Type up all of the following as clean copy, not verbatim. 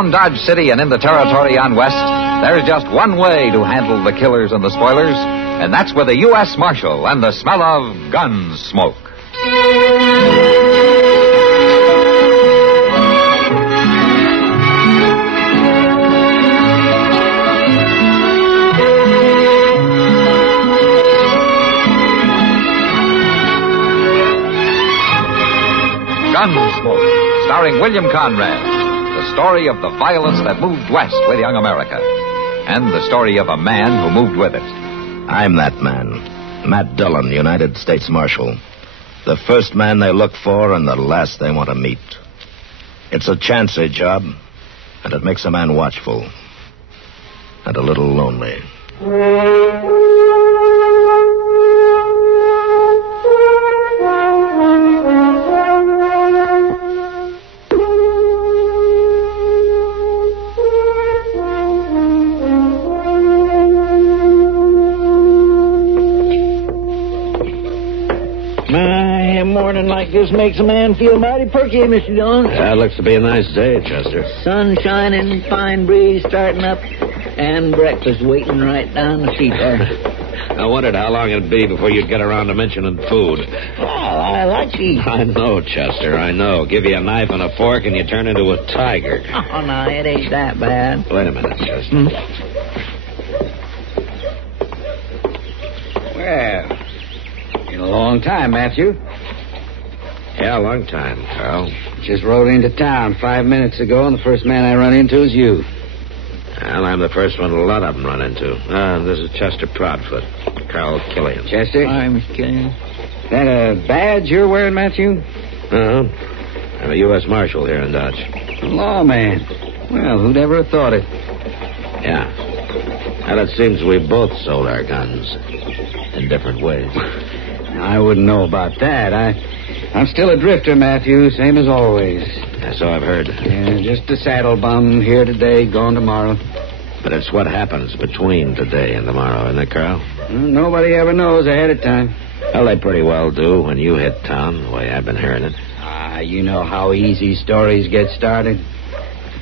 Around Dodge City and in the territory on West, there's just one way to handle the killers and the spoilers, and that's with a U.S. Marshal and the smell of Gunsmoke. Gunsmoke, starring William Conrad. The story of the violence that moved west with young America. And the story of a man who moved with it. I'm that man. Matt Dillon, United States Marshal. The first man they look for and the last they want to meet. It's a chancy job, and it makes a man watchful. And a little lonely. Morning like this makes a man feel mighty perky, Mr. Dillon. That looks to be a nice day, Chester. Sun shining, fine breeze starting up, and breakfast waiting right down the street there. I wondered how long it'd be before you'd get around to mentioning food. Oh, I like to eat. I know, Chester, I know. Give you a knife and a fork and you turn into a tiger. Oh, no, it ain't that bad. Wait a minute, Chester. Well, been a long time, Matthew. Yeah, a long time, Carl. Just rode into town 5 minutes ago, and the first man I run into is you. Well, I'm the first one a lot of them run into. This is Chester Proudfoot, Carl Killian. Chester? Hi, Mr. Killian. That a badge you're wearing, Matthew? Uh-huh. I'm a U.S. Marshal here in Dodge. A lawman. Well, who'd ever have thought it? Yeah. Well, it seems we both sold our guns in different ways. I wouldn't know about that. I'm still a drifter, Matthew, same as always. Yeah, so I've heard. Yeah, just a saddle bum, here today, gone tomorrow. But it's what happens between today and tomorrow, isn't it, Carl? Nobody ever knows ahead of time. Well, they pretty well do when you hit town, the way I've been hearing it. You know how easy stories get started.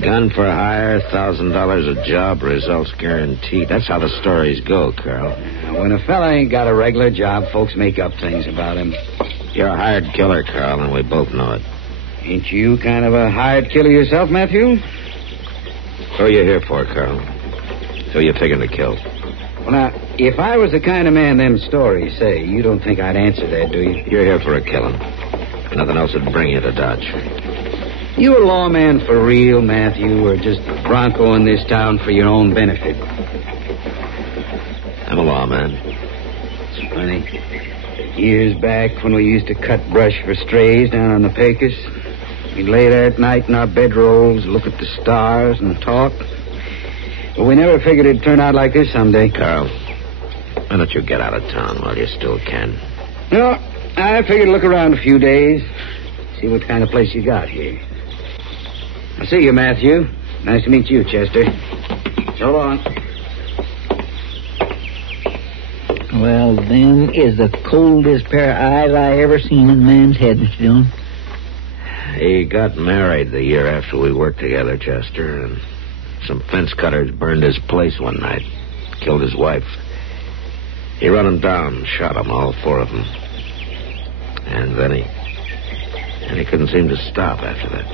Gun for hire, $1,000 a job, results guaranteed. That's how the stories go, Carl. When a fella ain't got a regular job, folks make up things about him. You're a hired killer, Carl, and we both know it. Ain't you kind of a hired killer yourself, Matthew? Who are you here for, Carl? Who you figuring to kill? Well, now, if I was the kind of man them stories say, you don't think I'd answer that, do you? You're here for a killing. Nothing else would bring you to Dodge. You a lawman for real, Matthew, or just broncoing this town for your own benefit? I'm a lawman. It's funny. Years back when we used to cut brush for strays down on the Pecos, we'd lay there at night in our bedrolls, look at the stars and talk. But we never figured it'd turn out like this someday. Carl, why don't you get out of town while you still can? No, I figured to look around a few days, see what kind of place you got here. I see you, Matthew. Nice to meet you, Chester. So long. Well, them is the coldest pair of eyes I ever seen in a man's head, Mr. Dillon. He got married the year after we worked together, Chester, and some fence cutters burned his place one night, killed his wife. He run them down, shot them, all four of them. And then he couldn't seem to stop after that.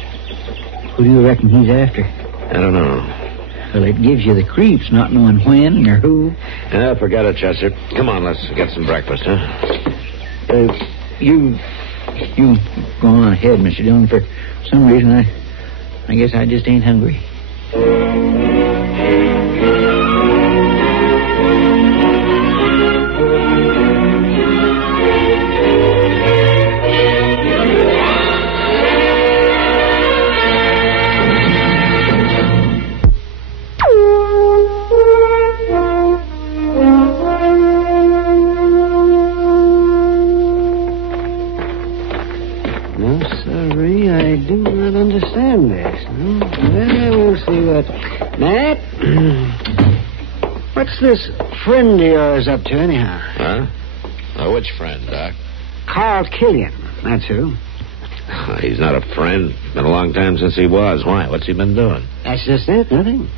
Who do you reckon he's after? I don't know. Well, it gives you the creeps, not knowing when or who. Forget it, Chester. Come on, let's get some breakfast, huh? You go on ahead, Mr. Dillon. For some reason, I guess I just ain't hungry. What's this friend of yours up to, anyhow? Huh? Which friend, Doc? Carl Killian, that's who. He's not a friend. Been a long time since he was. Why? What's he been doing? That's just it, nothing.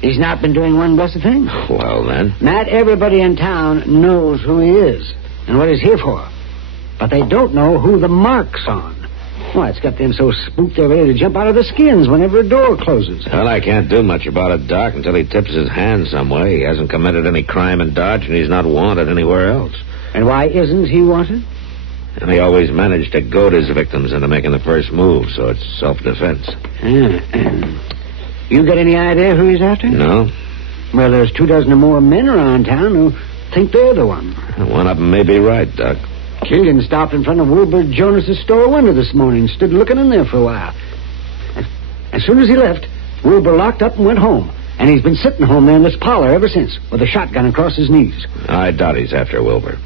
He's not been doing one blessed thing. Well, then. Matt, everybody in town knows who he is and what he's here for. But they don't know who the mark's on. Why, it's got them so spooked they're ready to jump out of their skins whenever a door closes. Well, I can't do much about it, Doc, until he tips his hand some way. He hasn't committed any crime in Dodge, and he's not wanted anywhere else. And why isn't he wanted? And he always managed to goad his victims into making the first move, so it's self-defense. You got any idea who he's after? No. Well, there's 24 or more men around town who think they're the one. One of them may be right, Doc. Killian stopped in front of Wilbur Jonas's store window this morning, stood looking in there for a while. As soon as he left, Wilbur locked up and went home. And he's been sitting home there in this parlor ever since, with a shotgun across his knees. I doubt he's after Wilbur.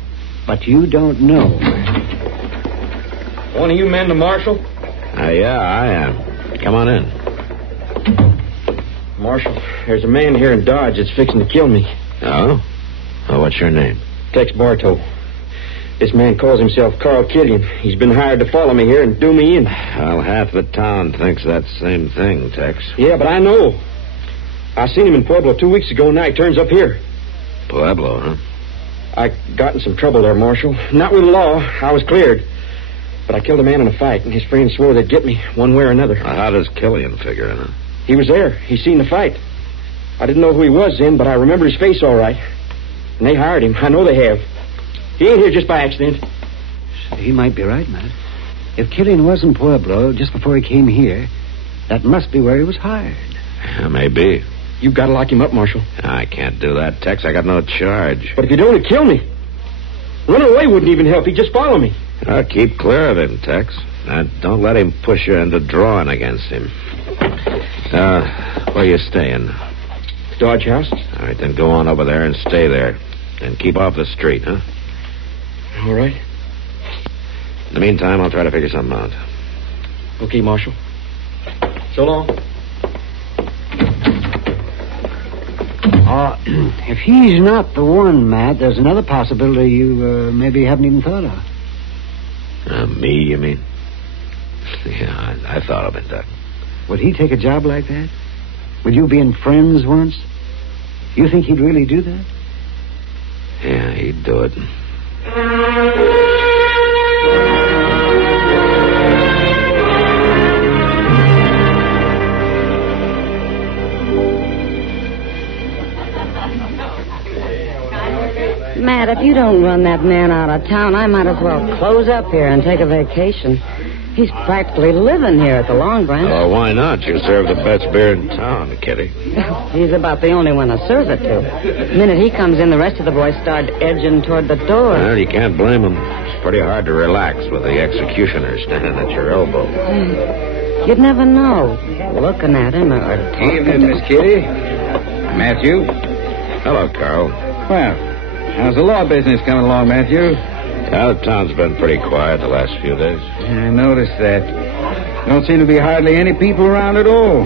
But you don't know. One of you men the marshal? Yeah, I am. Come on in. Marshal, there's a man here in Dodge that's fixing to kill me. Oh? Oh, what's your name? Tex Bartow. This man calls himself Carl Killian. He's been hired to follow me here and do me in. Well, half the town thinks that same thing, Tex. Yeah, but I know. I seen him in Pueblo 2 weeks ago, and now he turns up here. Pueblo, huh? I got in some trouble there, Marshal. Not with the law. I was cleared. But I killed a man in a fight, and his friends swore they'd get me one way or another. How does Killian figure in it? He was there. He seen the fight. I didn't know who he was then, but I remember his face all right. And they hired him. I know they have. He ain't here just by accident. He might be right, Matt. If Killian was in Pueblo just before he came here, that must be where he was hired. Yeah, maybe. You've got to lock him up, Marshal. I can't do that, Tex. I got no charge. But if you don't, he'd kill me. Running away wouldn't even help. He'd just follow me. Keep clear of him, Tex. Don't let him push you into drawing against him. Where you staying? Dodge House. All right, then go on over there and stay there. And keep off the street, huh? All right. In the meantime, I'll try to figure something out. Okay, Marshal. So long. If he's not the one, Matt, there's another possibility you maybe haven't even thought of. Me, you mean? Yeah, I thought of it, Doc. Would he take a job like that? With you being friends once? You think he'd really do that? Yeah, he'd do it. Matt, if you don't run that man out of town, I might as well close up here and take a vacation. He's practically living here at the Long Branch. Oh, why not? You serve the best beer in town, Kitty. He's about the only one to serve it to. The minute he comes in, the rest of the boys start edging toward the door. Well, you can't blame him. It's pretty hard to relax with the executioner standing at your elbow. You'd never know, looking at him or talking Evening, to Miss Kitty. Matthew. Hello, Carl. Well, how's the law business coming along, Matthew? The town's been pretty quiet the last few days. I noticed that. Don't seem to be hardly any people around at all.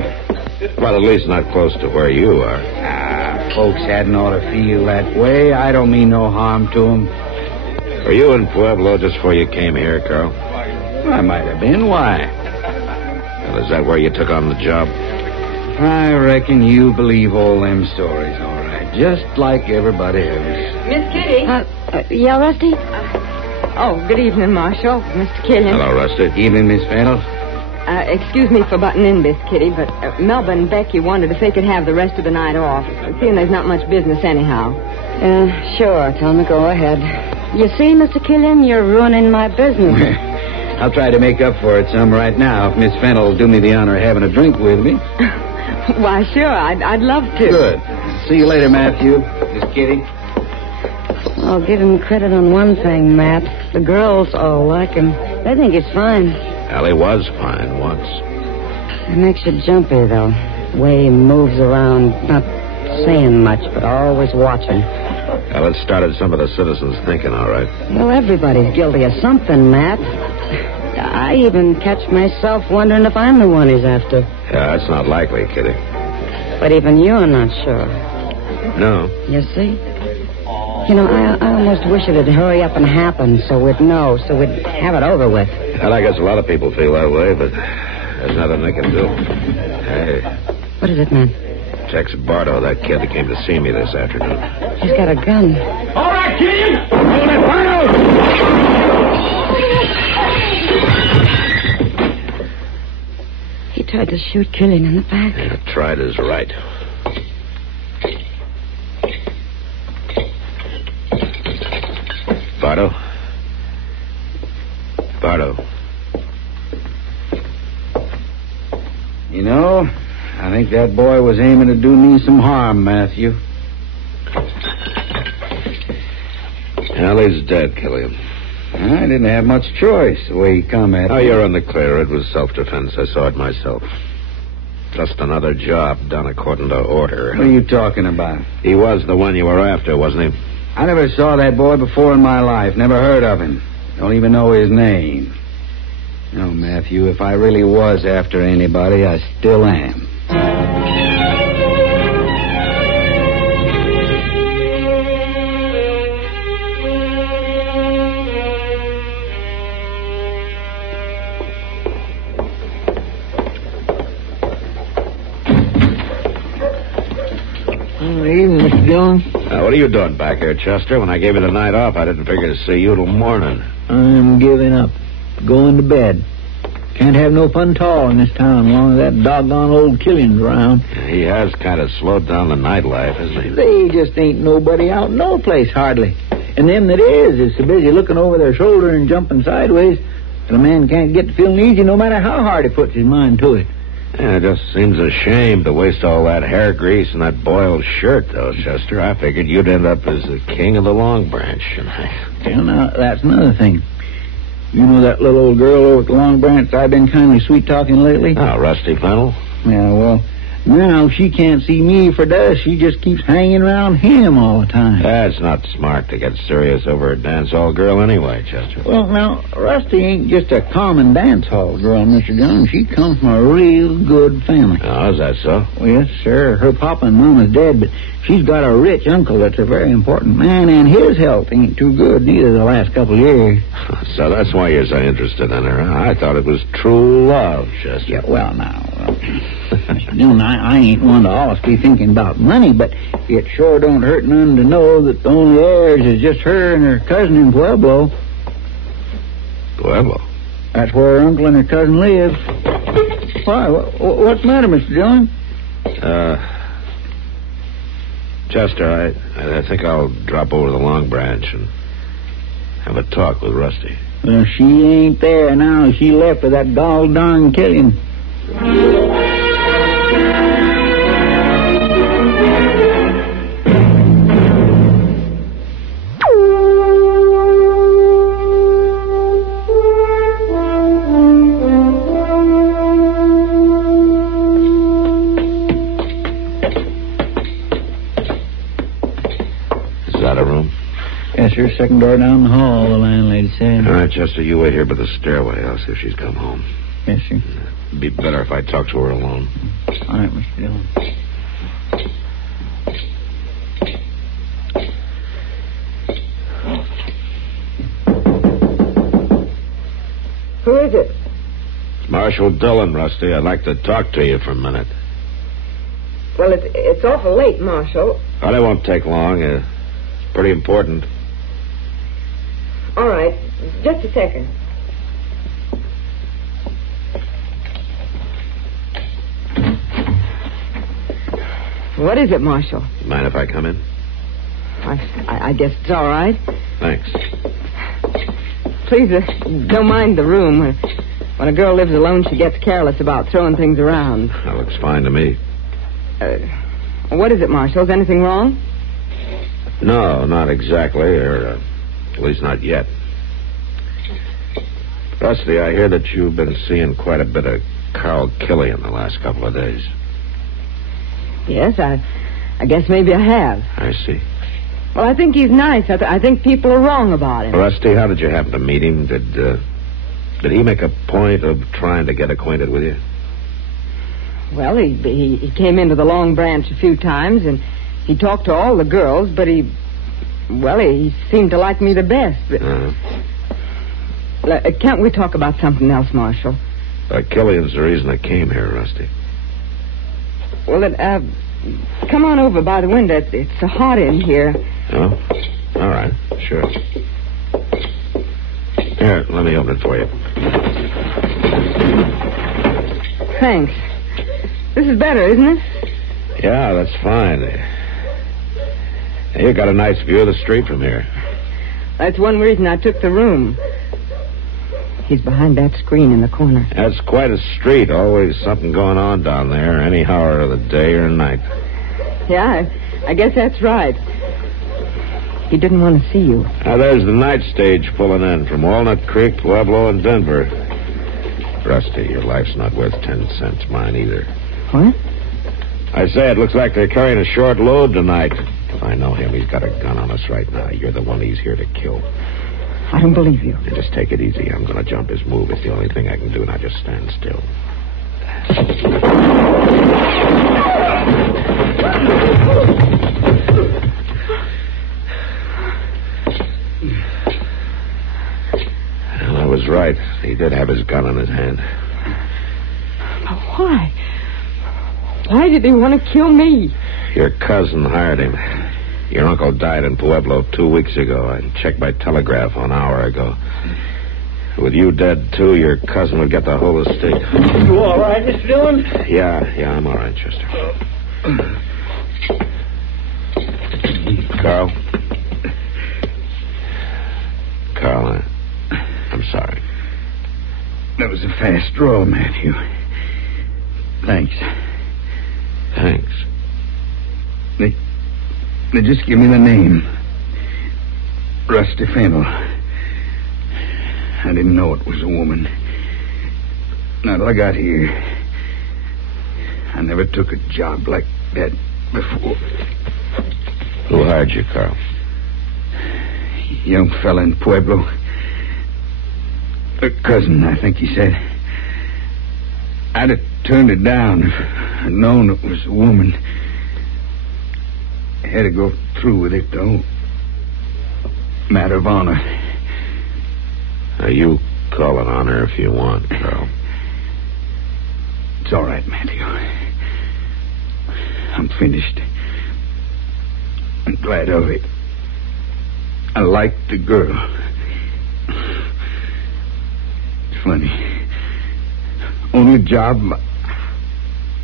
Well, at least not close to where you are. Folks hadn't ought to feel that way. I don't mean no harm to them. Were you in Pueblo just before you came here, Carl? I might have been. Why? Well, is that where you took on the job? I reckon you believe all them stories, all right. Just like everybody else. Miss Kitty? Yeah, Rusty? Oh, good evening, Marshal. Mr. Killian. Hello, Rusty. Evening, Miss Fennell. Excuse me for butting in, Miss Kitty, but Melba and Becky wondered if they could have the rest of the night off, seeing there's not much business anyhow. Sure. Tell me, go ahead. You see, Mr. Killian, you're ruining my business. I'll try to make up for it some right now if Miss Fennell will do me the honor of having a drink with me. Why, sure, I'd love to. Good. See you later, Matthew. Miss Kitty. I'll give him credit on one thing, Matt. The girls all like him. They think he's fine. Well, he was fine once. It makes you jumpy, though. The way he moves around, not saying much, but always watching. Well, it started some of the citizens thinking, all right. Well, everybody's guilty of something, Matt. I even catch myself wondering if I'm the one he's after. Yeah, that's not likely, Kitty. But even you're not sure. No. You see? You know, I almost wish it'd hurry up and happen so we'd know, so we'd have it over with. Well, I guess a lot of people feel that way, but there's nothing they can do. Hey. What is it, man? Tex Bardo, that kid that came to see me this afternoon. He's got a gun. All right, Killian! Hold it, Bardo! He tried to shoot Killian in the back. Yeah, tried is right. Bardo? Bardo. You know, I think that boy was aiming to do me some harm, Matthew. Allie's dead, Killian. I didn't have much choice the way he come at me. Oh, you're in the clear. It was self-defense. I saw it myself. Just another job done according to order. What are you talking about? He was the one you were after, wasn't he? I never saw that boy before in my life. Never heard of him. Don't even know his name. No, Matthew, if I really was after anybody, I still am. Evening, Mr. Dillon. What are you doing back here, Chester? When I gave you the night off, I didn't figure to see you till morning. I'm giving up. Going to bed. Can't have no fun at all in this town as long as that doggone old Killian's around. He has kind of slowed down the nightlife, hasn't he? They just ain't nobody out no place, hardly. And them that is so busy looking over their shoulder and jumping sideways that a man can't get to feeling easy no matter how hard he puts his mind to it. Yeah, it just seems a shame to waste all that hair grease and that boiled shirt, though, Chester. I figured you'd end up as the king of the Long Branch. Well, now, that's another thing. You know that little old girl over at the Long Branch I've been kindly sweet-talking lately? Oh, Rusty Fennel? Yeah, well, now she can't see me for dust. She just keeps hanging around him all the time. That's not smart to get serious over a dance-hall girl anyway, Chester. Well, now, Rusty ain't just a common dance-hall girl, Mr. Dillon. She comes from a real good family. Oh, is that so? Well, yes, sir. Her papa and mama's dead, but she's got a rich uncle that's a very important man, and his health ain't too good neither the last couple of years. So that's why you're so interested in her, huh? I thought it was true love, Chester. Yeah, well, now, Mr. Dillon, I ain't one to always be thinking about money, but it sure don't hurt none to know that the only heirs is just her and her cousin in Pueblo. Pueblo? That's where her uncle and her cousin live. Why? What's the matter, Mr. Dillon? Chester, I think I'll drop over to the Long Branch and have a talk with Rusty. Well, she ain't there now. She left with that gall darn Killian. Is that a room? Yes, sir. Second door down the hall, the landlady said. All right, Chester, you wait here by the stairway. I'll see if she's come home. Yes, sir. It'd be better if I talked to her alone. All right, Mr. Dillon. Who is it? It's Marshal Dillon, Rusty. I'd like to talk to you for a minute. Well, it's awful late, Marshal. Oh, it won't take long. It's pretty important. All right. Just a second. What is it, Marshal? Mind if I come in? I guess it's all right. Thanks. Please, don't mind the room. When a girl lives alone, she gets careless about throwing things around. That looks fine to me. What is it, Marshal? Is anything wrong? No, not exactly, or at least not yet. Rusty, I hear that you've been seeing quite a bit of Carl Killian the last couple of days. Yes, I guess maybe I have. I see. Well, I think he's nice. I think people are wrong about him. Rusty, how did you happen to meet him? Did he make a point of trying to get acquainted with you? Well, he came into the Long Branch a few times, and he talked to all the girls, but he Well, he seemed to like me the best. But... can't we talk about something else, Marshal? Killian's the reason I came here, Rusty. Well, come on over by the window. It's so hot in here. Oh? All right, sure. Here, let me open it for you. Thanks. This is better, isn't it? Yeah, that's fine. You got a nice view of the street from here. That's one reason I took the room. He's behind that screen in the corner. That's quite a street. Always something going on down there, any hour of the day or night. Yeah, I guess that's right. He didn't want to see you. Now, there's the night stage pulling in from Walnut Creek, Pueblo, and Denver. Rusty, your life's not worth 10 cents. Mine either. What? I say it looks like they're carrying a short load tonight. If I know him, he's got a gun on us right now. You're the one he's here to kill. I don't believe you. Now, just take it easy. I'm going to jump his move. It's the only thing I can do. Now, just stand still. Well, I was right. He did have his gun in his hand. But why? Why did he want to kill me? Your cousin hired him. Your uncle died in Pueblo 2 weeks ago. I checked by telegraph an hour ago. With you dead, too, your cousin would get the whole estate. You all right, Mr. Dillon? Yeah, I'm all right, Chester. Carl? Carl, I'm sorry. That was a fast draw, Matthew. Thanks. Thanks. They just give me the name. Rusty Fennel. I didn't know it was a woman. Not till I got here. I never took a job like that before. Who hired you, Carl? Young fella in Pueblo. A cousin, I think he said. I'd have turned it down if I'd known it was a woman. I had to go through with it, though. Matter of honor. Now, you call it honor if you want, Carl. It's all right, Matthew. I'm finished. I'm glad of it. I like the girl. It's funny. Only job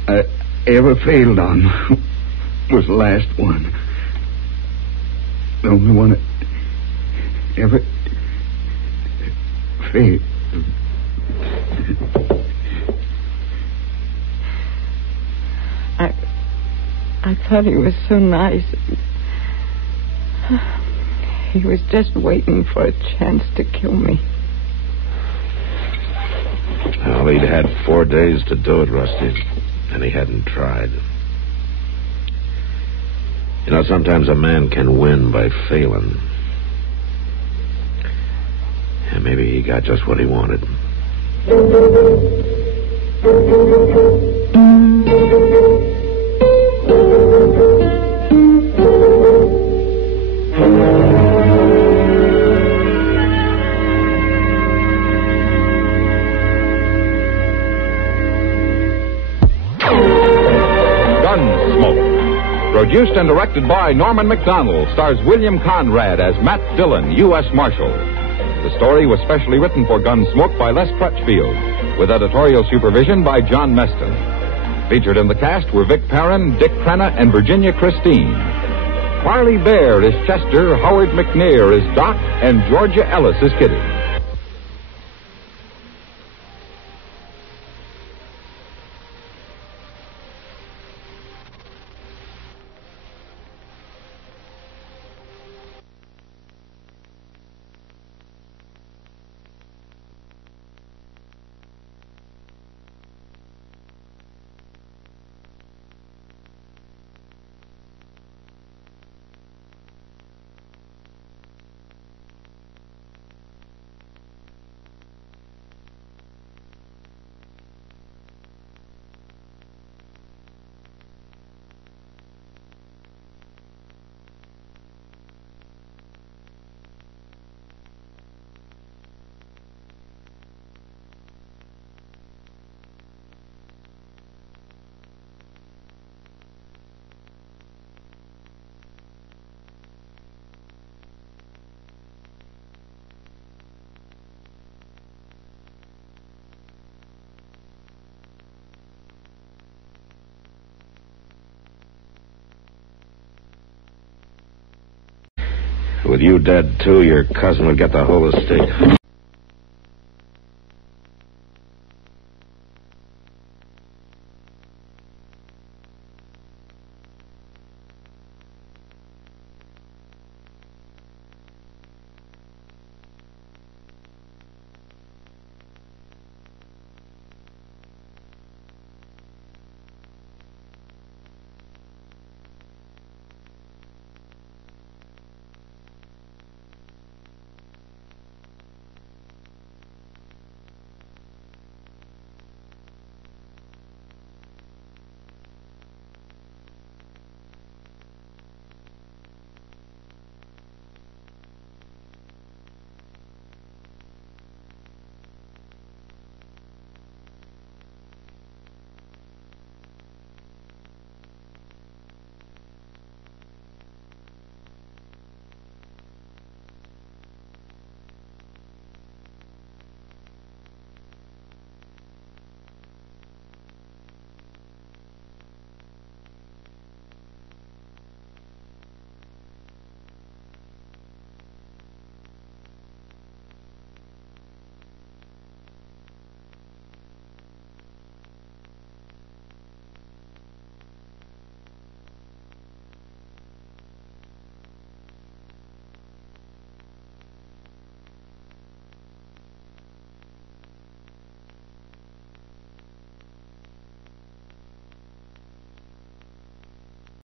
I ever failed on was the last one. The only one that ever failed. I thought he was so nice. He was just waiting for a chance to kill me. Well, he'd had 4 days to do it, Rusty, and he hadn't tried. You know, sometimes a man can win by failing. And maybe he got just what he wanted. Produced and directed by Norman MacDonnell, stars William Conrad as Matt Dillon, U.S. Marshal. The story was specially written for Gunsmoke by Les Crutchfield, with editorial supervision by John Meston. Featured in the cast were Vic Perrin, Dick Crenna, and Virginia Christine. Parley Baer is Chester, Howard McNear is Doc, and Georgia Ellis is Kitty. With you dead, too, your cousin would get the whole estate.